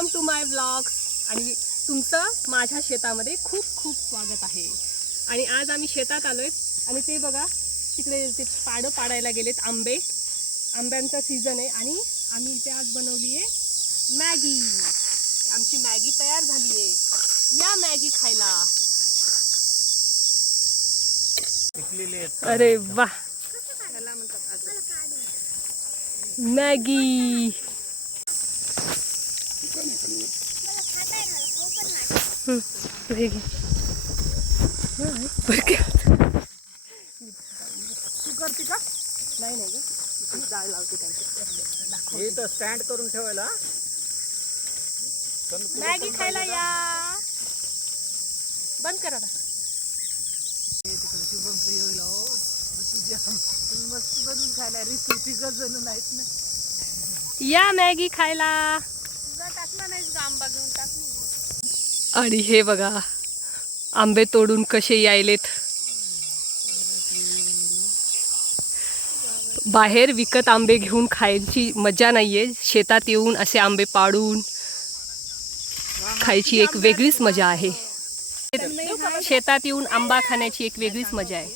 Welcome to my blogs आणि तुमचं माझ्या शेतामध्ये खूप खूप स्वागत आहे। आणि आज आम्ही शेतात आलोय आणि ते बघा तिकडे ते पाडं पाडायला गेलेत आंब्यांचा सीझन आहे आणि आम्ही इथे आज बनवली आहे मॅगी। आमची मॅगी तयार झाली आहे, या मॅगी खायला। अरे वाह, मॅगी करते का? नाही नाही ग, जाळ लावते त्यांच्या इथं स्टँड करून ठेवायला। मॅगी खायला या, बंद करा आता। मस्त बनवून खायला रिसिपी गजन नाहीत ना, या मॅगी खायला। टाकला नाहीस का आंबा घेऊन टाक। आणि हे बघा आंबे तोडून कसे यायलेत। बाहेर विकत आंबे घेऊन खायची मजा नाहीये, शेतात येऊन असे आंबे पाडून खायची एक वेगळीच मजा आहे। शेतात येऊन आंबा खाण्याची एक वेगळीच मजा आहे।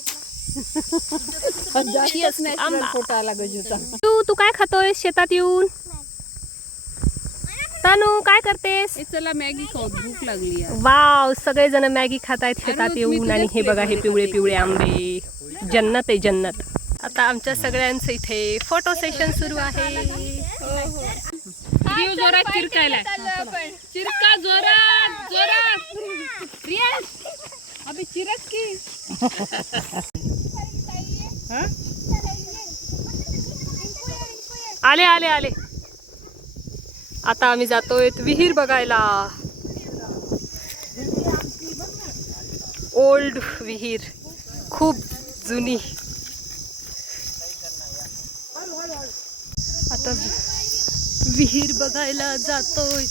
तू काय खातोय शेतात येऊन? तानू काय करतेस? चला मॅगी खाऊ, भूक लागली आहे। वाव, सगळे जण मॅगी खातायत शेतात येऊन। आणि हे बघा हे पिवळे पिवळे आंबे, जन्नत आहे जन्नत। आता आमच्या सगळ्यांचं इथे फोटो सेशन सुरू आहे। जोरात चिरकायला, चिरका जोरात जोरात। रियाज अबे चिरक की। आले आले आले। आता आम्ही जातोय विहीर बघायला। ओल्ड विहीर, खूप जुनी। आता विहीर बघायला जातोय।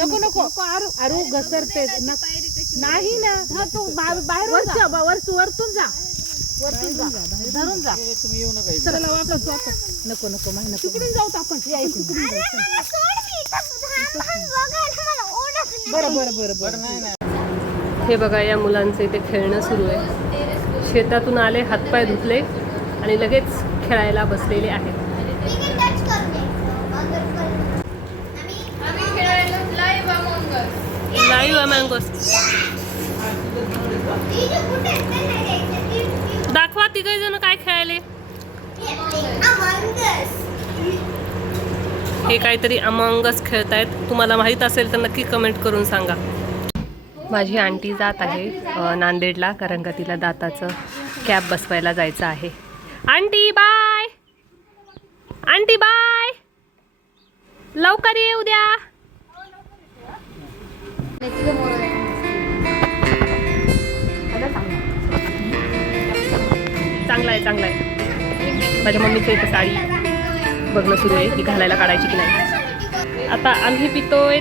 नको नको अरे घसरते नाही ना। तू बाहेर वरतून जा, धरून जा। तुम्ही येऊ नका, चला आपला नको नको नको तिकडून जाऊ आपण। बरं बरं बरं बरं। हे बघा या मुलांचे इथे खेळणं सुरू आहे। शेतातून आले, हातपाय धुतले आणि लगेच खेळायला बसलेले आहेत। लाईव्ह अमंगस दाखवा, तिघे जण काय खेळायले। हे काहीतरी अमंगस खेळतायत। तुम्हाला माहित असेल तर नक्की कमेंट करून सांगा। माझी आंटी जात आहे नांदेडला, कारण का तिला दाताचं कॅप बसवायला जायचं आहे। आंटी बाय, आंटी बाय, लवकर ये उद्या। चांगला आहे चांगला आहे। माझ्या मम्मीचं इथं साडी बघणं सुरू आहे की घालायला काढायची की नाही। आता आम्ही पितोय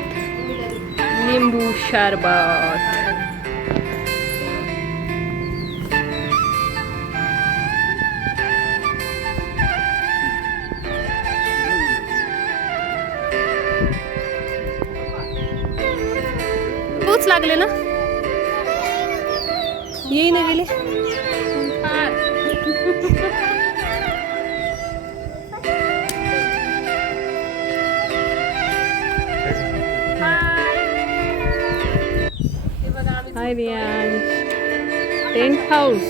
लिंबू सरबत। खूपच लागले ना, येई ना गेले। हाय रियाज, टेंट हाऊस।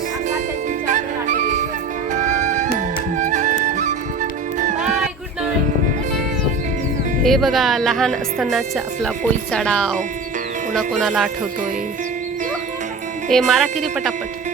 हे बघा लहान असतानाचा आपला कोळीचा डाव कोणाकोणाला आठवतोय? हे मारा किरी पटापट।